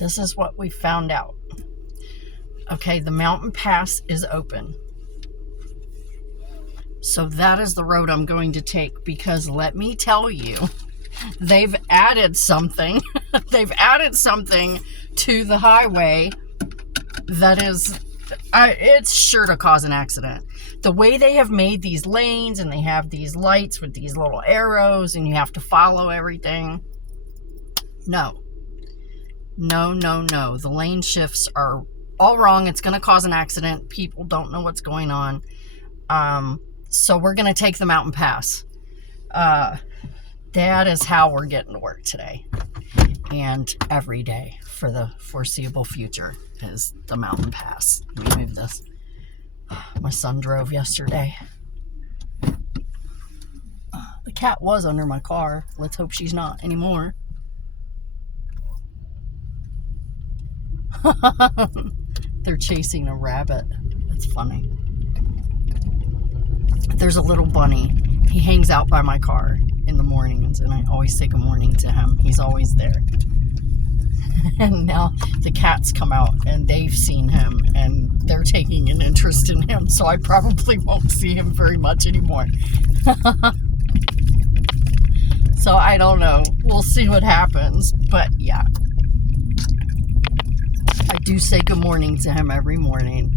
This is what we found out. Okay, the mountain pass is open. So that is the road I'm going to take, because let me tell you, they've added something. They've added something to the highway that is, it's sure to cause an accident. The way they have made these lanes, and they have these lights with these little arrows, and you have to follow everything. No. No, no, no. The lane shifts are all wrong. It's going to cause an accident. People don't know what's going on. So we're going to take the mountain pass. That is how we're getting to work today. And every day for the foreseeable future is the mountain pass. Let me move this. My son drove yesterday. The cat was under my car. Let's hope she's not anymore. They're chasing a rabbit. It's funny. There's a little bunny. He hangs out by my car in the mornings, and I always say good morning to him. He's always there. And now the cats come out, and they've seen him, and they're taking an interest in him, so I probably won't see him very much anymore. So I don't know. We'll see what happens. But yeah, I do say good morning to him every morning.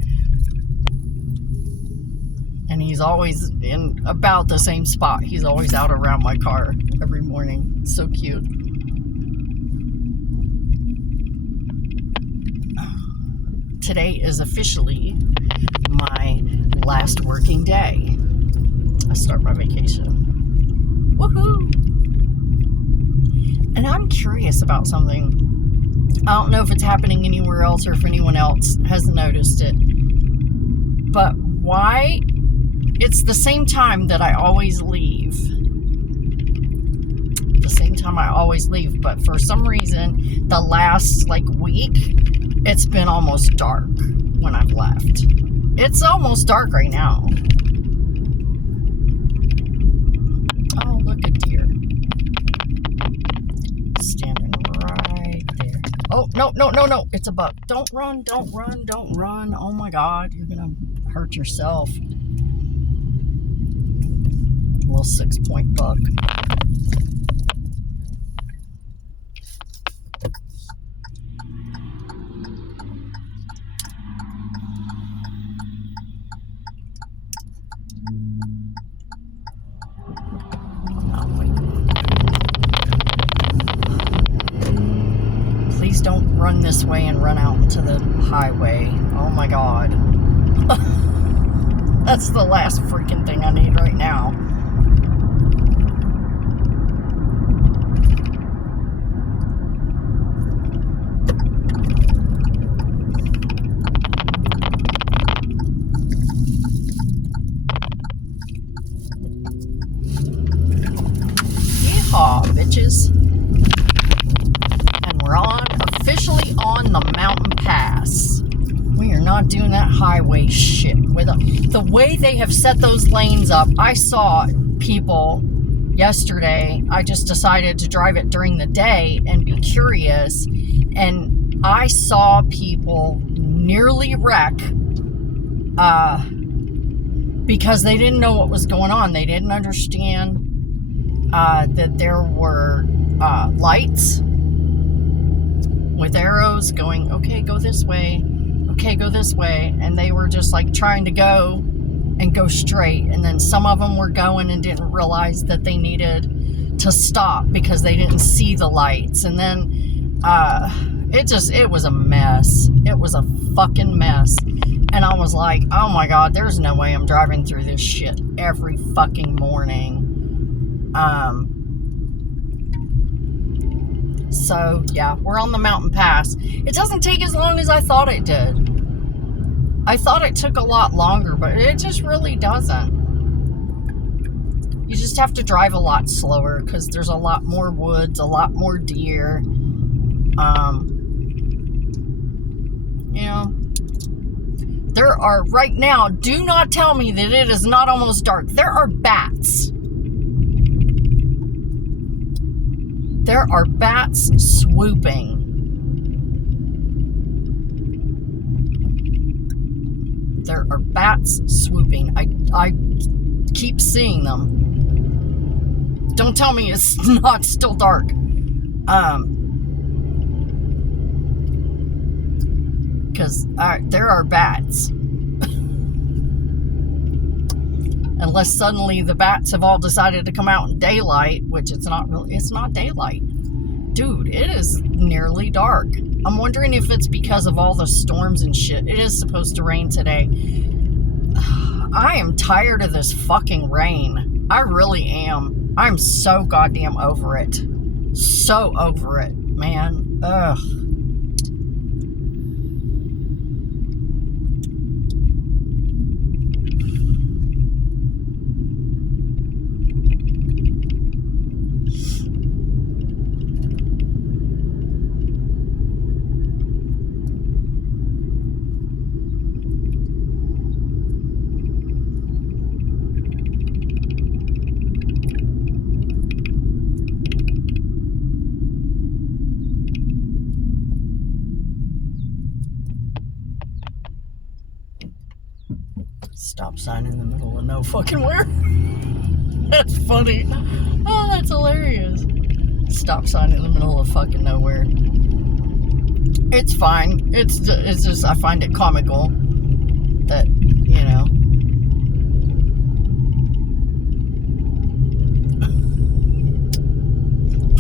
And he's always in about the same spot. He's always out around my car every morning. So cute. Today is officially my last working day. I start my vacation. Woohoo! And I'm curious about something. I don't know if it's happening anywhere else, or if anyone else has noticed it. But why? It's the same time that I always leave. The same time I always leave. But for some reason, the last week, it's been almost dark when I've left. It's almost dark right now. Oh, look, a deer. Standing right there. Oh, no, no, no, no. It's a buck. Don't run, don't run, don't run. Oh my God, you're going to hurt yourself. Little 6-point buck. Please don't run this way and run out into the highway. Oh my God. That's the last freaking thing I need right now. Yeehaw, bitches. And we're officially on the mountain pass. We are not doing that highway shit. The way they have set those lanes up, I saw people yesterday. I just decided to drive it during the day and be curious. And I saw people nearly wreck because they didn't know what was going on. They didn't understand that there were lights with arrows going, okay, go this way. Okay, go this way. And they were just trying to go and go straight. And then some of them were going and didn't realize that they needed to stop because they didn't see the lights. And then it was a mess. It was a fucking mess. And I was like, oh my God, there's no way I'm driving through this shit every fucking morning. So yeah, we're on the mountain pass. It doesn't take as long as I thought it did. I thought it took a lot longer, but it just really doesn't. You just have to drive a lot slower because there's a lot more woods, a lot more deer. There are, right now, do not tell me that it is not almost dark. There are bats. There are bats swooping. there are bats swooping. I keep seeing them. Don't tell me it's not still dark. Because there are bats. Unless suddenly the bats have all decided to come out in daylight, which it's not daylight. Dude, it is nearly dark. I'm wondering if it's because of all the storms and shit. It is supposed to rain today. I am tired of this fucking rain. I really am. I'm so goddamn over it. So over it, man. Ugh. Stop sign in the middle of no fucking where. That's funny. Oh, that's hilarious. Stop sign in the middle of fucking nowhere. It's fine. It's just I find it comical that, you know.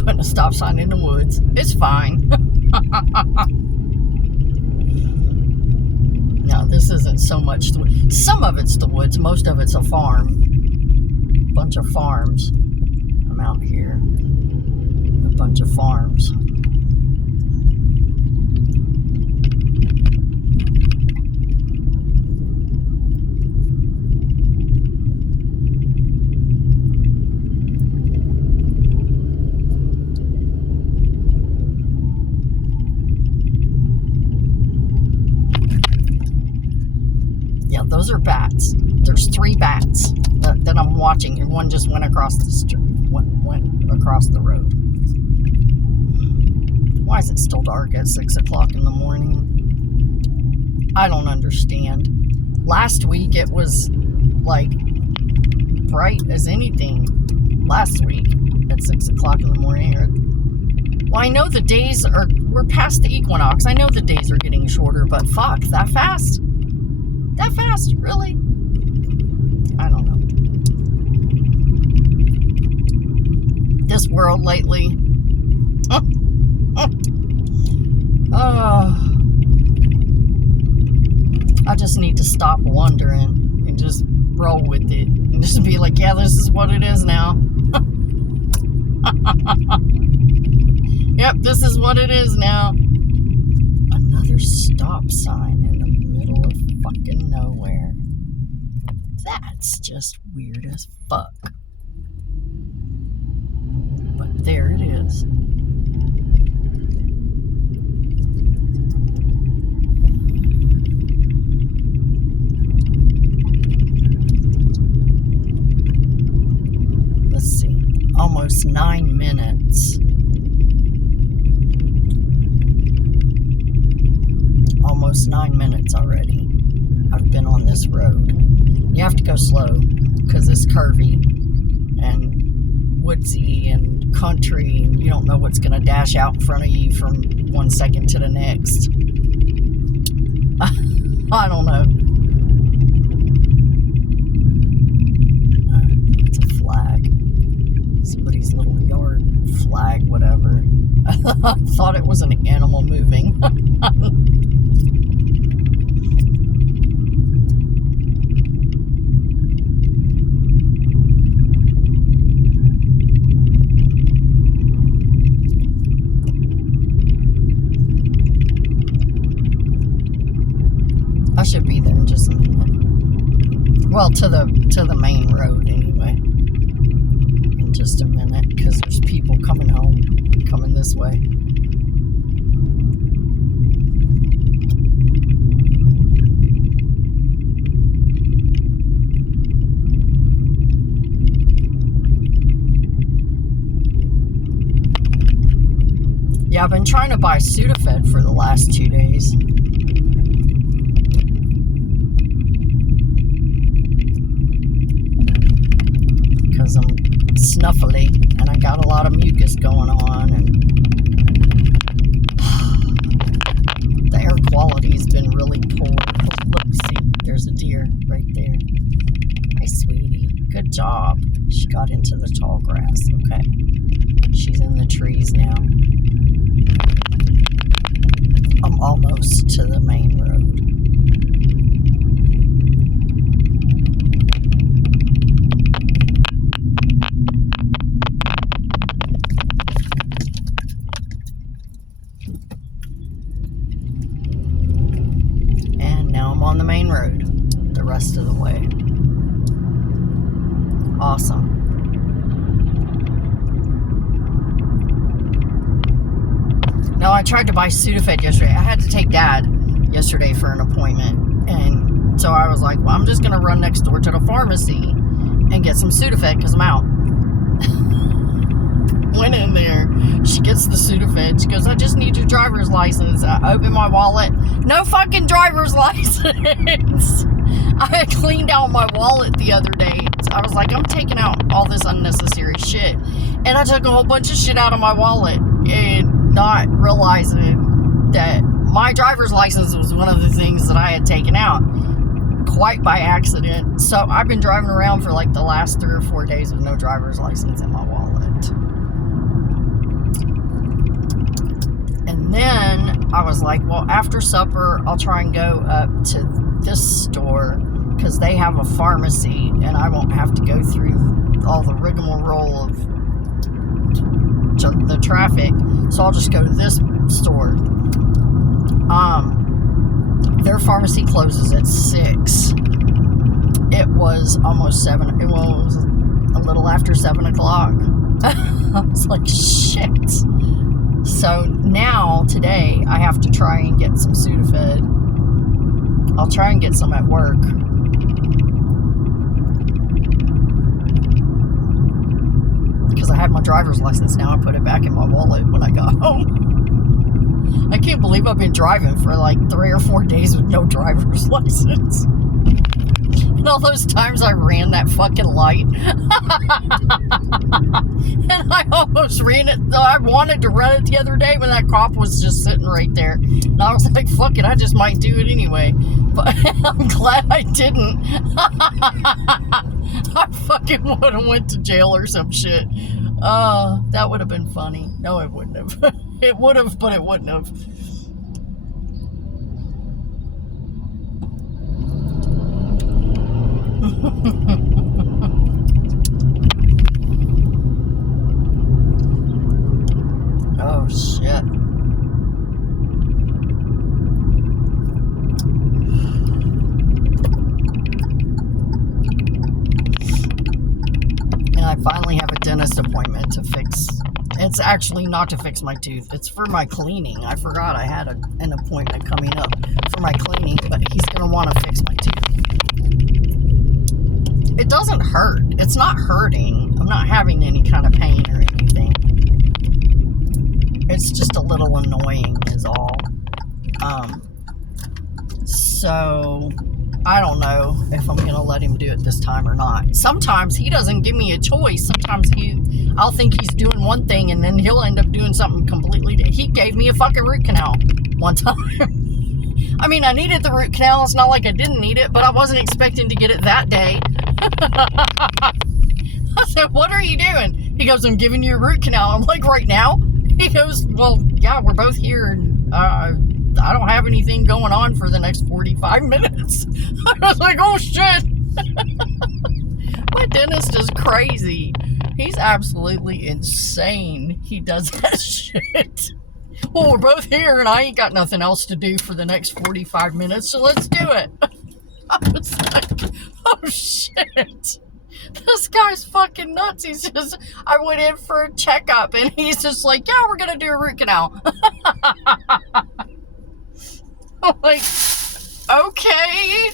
Putting a stop sign in the woods. It's fine. No, this isn't so much. Some of it's the woods. Most of it's a farm. Bunch of farms. I'm out here. A bunch of farms. Those are bats. There's 3 bats that I'm watching, and one just went across the street, went across the road. Why is it still dark at 6 o'clock in the morning? I don't understand. Last week it was like bright as anything. Last week at 6 o'clock in the morning. Well, I know the days we're past the equinox. I know the days are getting shorter, but fuck, that fast? That fast? Really? I don't know. This world lately. I just need to stop wondering and just roll with it. And just be like, yeah, this is what it is now. Yep, this is what it is now. Another stop sign in the middle of fucking nowhere. That's just weird as fuck. But there it is. Let's see. Almost 9 minutes. Almost 9 minutes already. I've been on this road. You have to go slow because it's curvy and woodsy and country, and you don't know what's going to dash out in front of you from one second to the next. I don't know. It's a flag. Somebody's little yard flag, whatever. I thought it was an animal moving. I should be there in just a minute. Well, to the main road anyway. In just a minute, because there's people coming home, coming this way. Yeah, I've been trying to buy Sudafed for the last 2 days. snuffly, and I got a lot of mucus going on, and the air quality's been really poor. Oh, look, see, there's a deer right there. Hi, sweetie. Good job. She got into the tall grass. Okay. She's in the trees now. I'm almost to the main road. And now I'm on the main road the rest of the way. Awesome. No, I tried to buy Sudafed yesterday. I had to take Dad yesterday for an appointment. And so I was like, well, I'm just going to run next door to the pharmacy and get some Sudafed because I'm out. Went in there. She gets the Sudafed. She goes, I just need your driver's license. I open my wallet. No fucking driver's license. I had cleaned out my wallet the other day. I was like, I'm taking out all this unnecessary shit. And I took a whole bunch of shit out of my wallet and not realizing that my driver's license was one of the things that I had taken out quite by accident. So I've been driving around for like the last 3 or 4 days with no driver's license in my wallet. And then I was like, well, after supper, I'll try and go up to this store because they have a pharmacy and I won't have to go through all the rigmarole of the traffic. So I'll just go to this store. Their pharmacy closes at 6. It was almost 7. It was a little after 7 o'clock. I was like, shit. So now, today, I have to try and get some Sudafed. I'll try and get some at work. Because I had my driver's license now. I put it back in my wallet when I got home. I can't believe I've been driving for like 3 or 4 days with no driver's license. And all those times I ran that fucking light. And I almost ran it. I wanted to run it the other day when that cop was just sitting right there. And I was like, fuck it, I just might do it anyway. But I'm glad I didn't. I fucking would have went to jail or some shit. That would have been funny. No, it wouldn't have. It would have, but it wouldn't have. Oh, shit. And I finally have a dentist appointment to fix. It's actually not to fix my tooth. It's for my cleaning. I forgot I had an appointment coming up for my cleaning, but he's going to want to fix my tooth. It doesn't hurt. It's not hurting. I'm not having any kind of pain or anything. It's just a little annoying is all. So I don't know if I'm going to let him do it this time or not. Sometimes he doesn't give me a choice. Sometimes I'll think he's doing one thing and then he'll end up doing something completely different. He gave me a fucking root canal one time. I mean, I needed the root canal. It's not like I didn't need it, but I wasn't expecting to get it that day. I said, what are you doing? He goes, I'm giving you a root canal. I'm like, right now? He goes, well, yeah, we're both here, and I don't have anything going on for the next 45 minutes. I was like, oh, shit. My dentist is crazy. He's absolutely insane. He does that shit. Well, we're both here, and I ain't got nothing else to do for the next 45 minutes, so let's do it. I was like, oh, shit. This guy's fucking nuts. He's just, I went in for a checkup, and he's just like, yeah, we're going to do a root canal. I'm like, okay.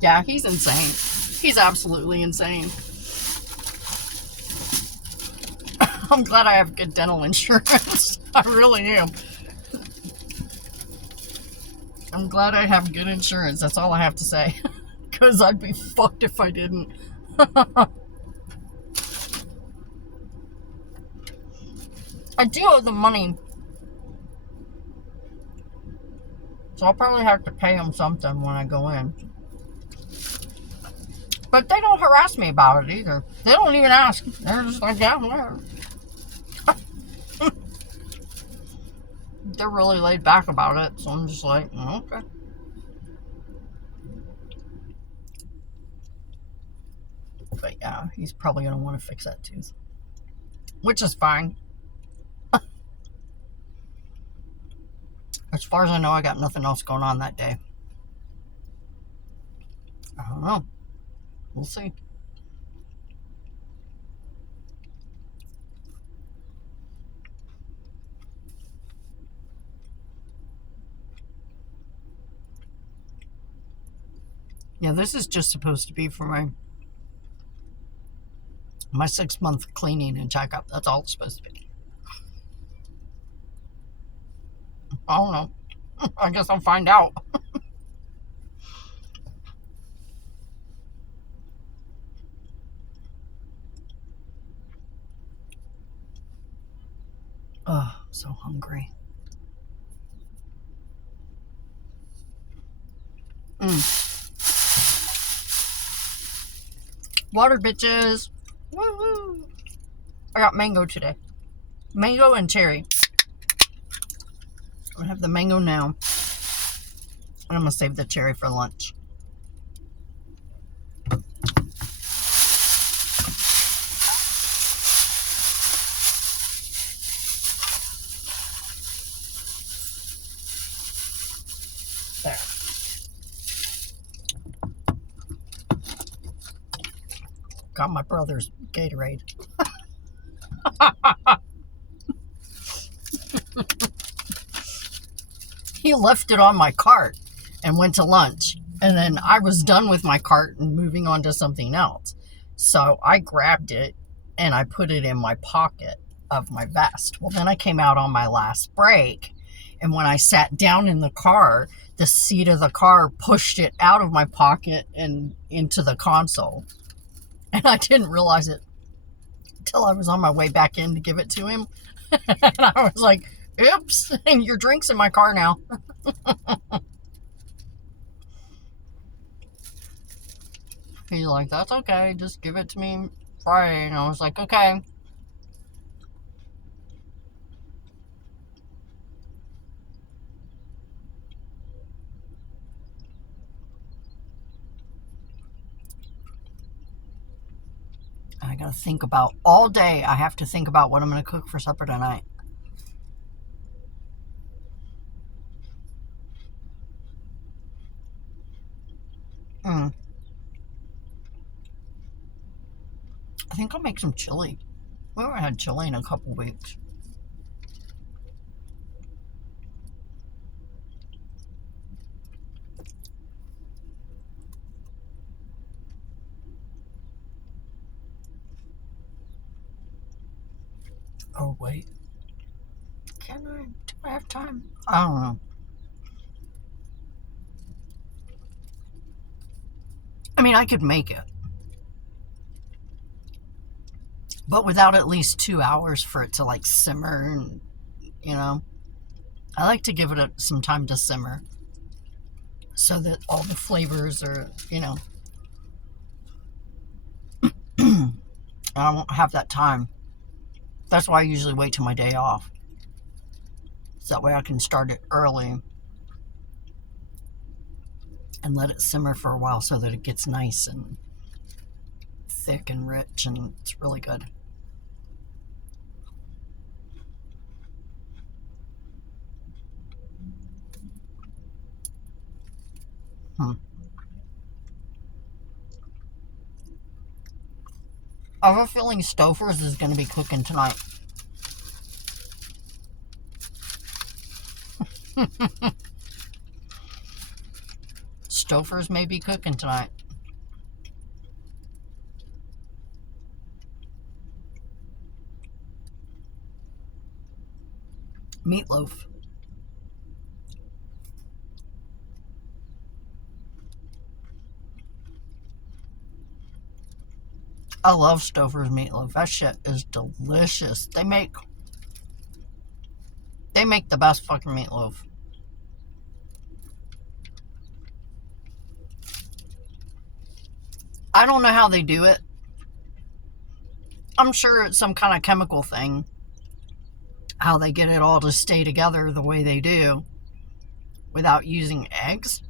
Yeah, he's insane. He's absolutely insane. I'm glad I have good dental insurance. I really am. I'm glad I have good insurance. That's all I have to say. Because I'd be fucked if I didn't. I do owe them money, so I'll probably have to pay them something when I go in. But they don't harass me about it either. They don't even ask. They're just like, yeah, whatever. They're really laid back about it, so I'm just like, okay. But yeah, he's probably going to want to fix that tooth, which is fine. As far as I know, I got nothing else going on that day. I don't know. We'll see. Yeah, this is just supposed to be for my 6-month cleaning and checkup. That's all it's supposed to be. I don't know. I guess I'll find out. Oh, I'm so hungry. Water, bitches. Woo-hoo. I got mango today. Mango and cherry. I have the mango now. And I'm going to save the cherry for lunch. There. Got my brother's Gatorade. He left it on my cart and went to lunch. And then I was done with my cart and moving on to something else. So I grabbed it and I put it in my pocket of my vest. Well, then I came out on my last break. And when I sat down in the car, the seat of the car pushed it out of my pocket and into the console. And I didn't realize it until I was on my way back in to give it to him. And I was like, oops, and your drink's in my car now. He's like, that's okay, just give it to me Friday. And I was like, okay. I gotta think about, all day I have to think about what I'm gonna cook for supper tonight. I think I'll make some chili. We haven't had chili in a couple weeks. Oh, wait. Can I? Do I have time? I don't know. I mean, I could make it. But without at least 2 hours for it to like simmer and, I like to give it some time to simmer so that all the flavors are, I won't have that time. That's why I usually wait till my day off. So that way I can start it early and let it simmer for a while so that it gets nice and thick and rich and it's really good. I have a feeling Stouffer's is going to be cooking tonight. Stouffer's may be cooking tonight. Meatloaf. I love Stouffer's meatloaf. That shit is delicious. They make the best fucking meatloaf. I don't know how they do it. I'm sure it's some kind of chemical thing. How they get it all to stay together the way they do without using eggs.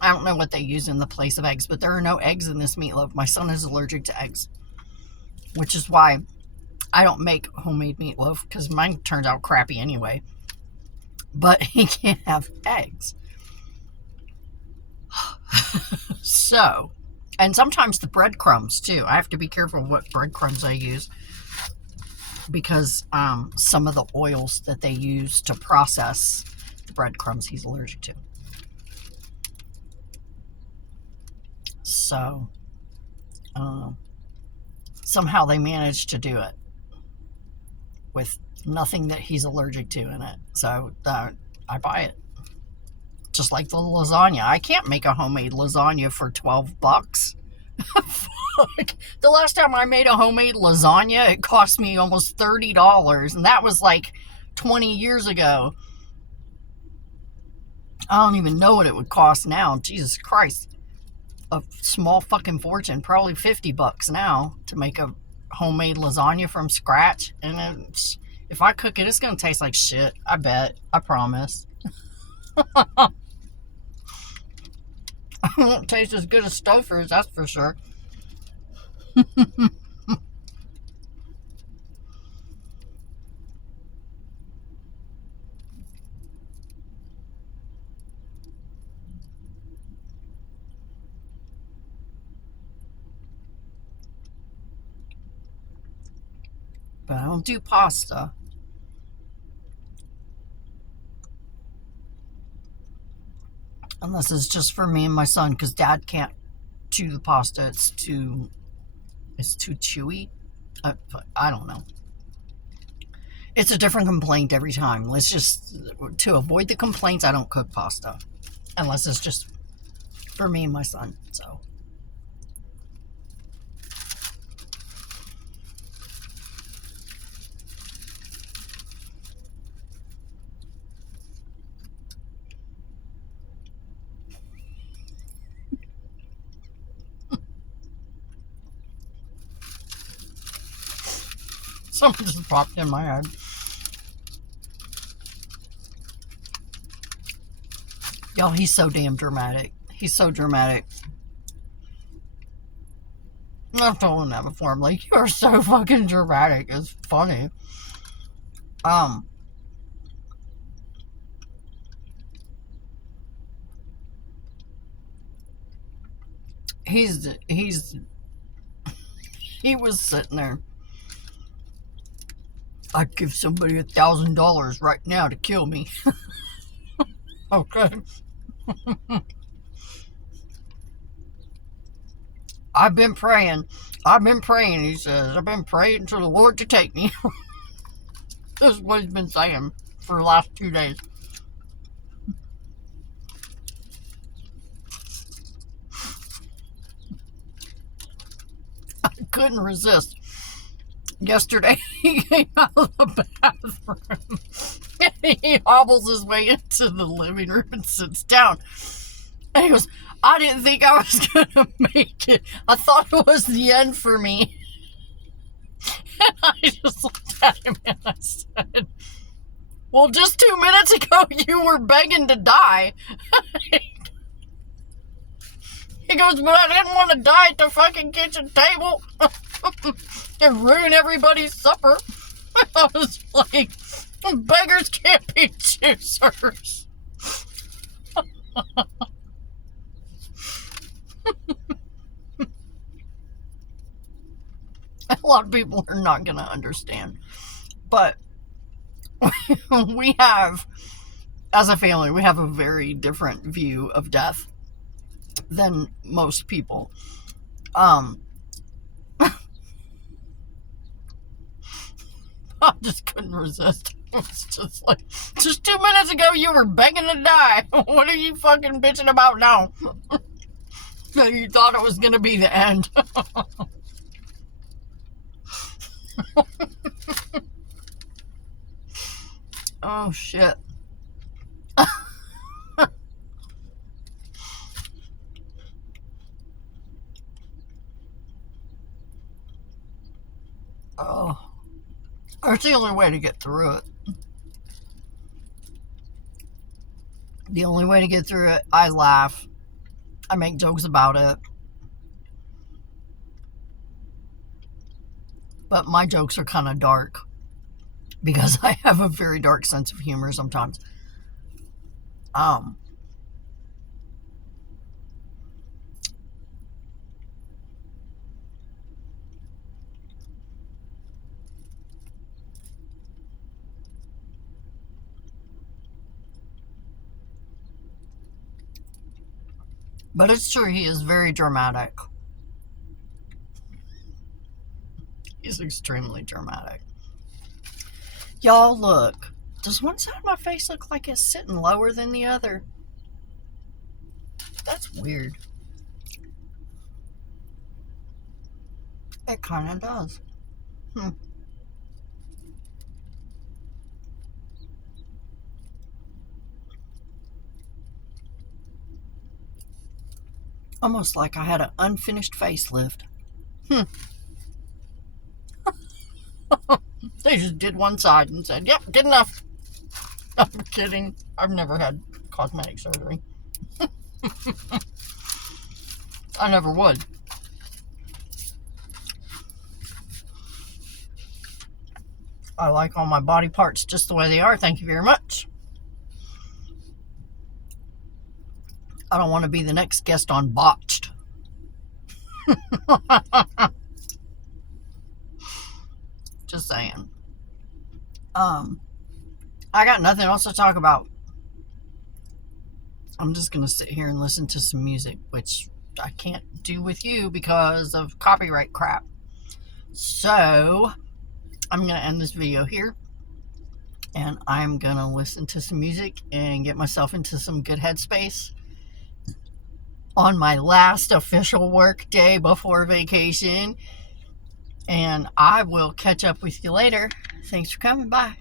I don't know what they use in the place of eggs, but there are no eggs in this meatloaf. My son is allergic to eggs, which is why I don't make homemade meatloaf, because mine turns out crappy anyway. But he can't have eggs. So, and sometimes the breadcrumbs too. I have to be careful what breadcrumbs I use, because some of the oils that they use to process the breadcrumbs he's allergic to. So, somehow they managed to do it with nothing that he's allergic to in it. So, I buy it. Just like the lasagna. I can't make a homemade lasagna for $12. Fuck. The last time I made a homemade lasagna, it cost me almost $30. And that was like 20 years ago. I don't even know what it would cost now. Jesus Christ. A small fucking fortune. Probably $50 now to make a homemade lasagna from scratch. And if I cook it, it's going to taste like shit. I bet. I promise. It won't taste as good as Stouffer's, that's for sure. But I don't do pasta. Unless it's just for me and my son, because Dad can't chew the pasta. It's too chewy. I don't know. It's a different complaint every time. Let's just, to avoid the complaints, I don't cook pasta. Unless it's just for me and my son, so. Something just popped in my head. Y'all, he's so damn dramatic. He's so dramatic. I've told him that before. I'm like, you're so fucking dramatic. It's funny. He was sitting there. I'd give somebody $1,000 right now to kill me. Okay. I've been praying, he says. I've been praying to the Lord to take me. This is what he's been saying for the last 2 days. I couldn't resist. Yesterday, he came out of the bathroom. He hobbles his way into the living room and sits down. And he goes, I didn't think I was going to make it. I thought it was the end for me. And I just looked at him and I said, well, just 2 minutes ago, you were begging to die. He goes, but I didn't want to die at the fucking kitchen table and ruin everybody's supper. I was like, beggars can't be choosers. A lot of people are not going to understand. But we have, as a family, we have a very different view of death than most people. I just couldn't resist. It's just like, just 2 minutes ago you were begging to die. What are you fucking bitching about now? You thought it was going to be the end. Oh, shit. Oh, that's the only way to get through it. The only way to get through it, I laugh. I make jokes about it. But my jokes are kind of dark because I have a very dark sense of humor sometimes. Um, but it's true, he is very dramatic. He's extremely dramatic. Y'all, look. Does one side of my face look like it's sitting lower than the other? That's weird. It kind of does. Almost like I had an unfinished facelift. They just did one side and said, yep, good enough. I'm kidding. I've never had cosmetic surgery. I never would. I like all my body parts just the way they are. Thank you very much. I don't want to be the next guest on Botched. Just saying. I got nothing else to talk about. I'm just going to sit here and listen to some music, which I can't do with you because of copyright crap. So, I'm going to end this video here. And I'm going to listen to some music and get myself into some good headspace on my last official work day before vacation. And I will catch up with you later. Thanks for coming. Bye.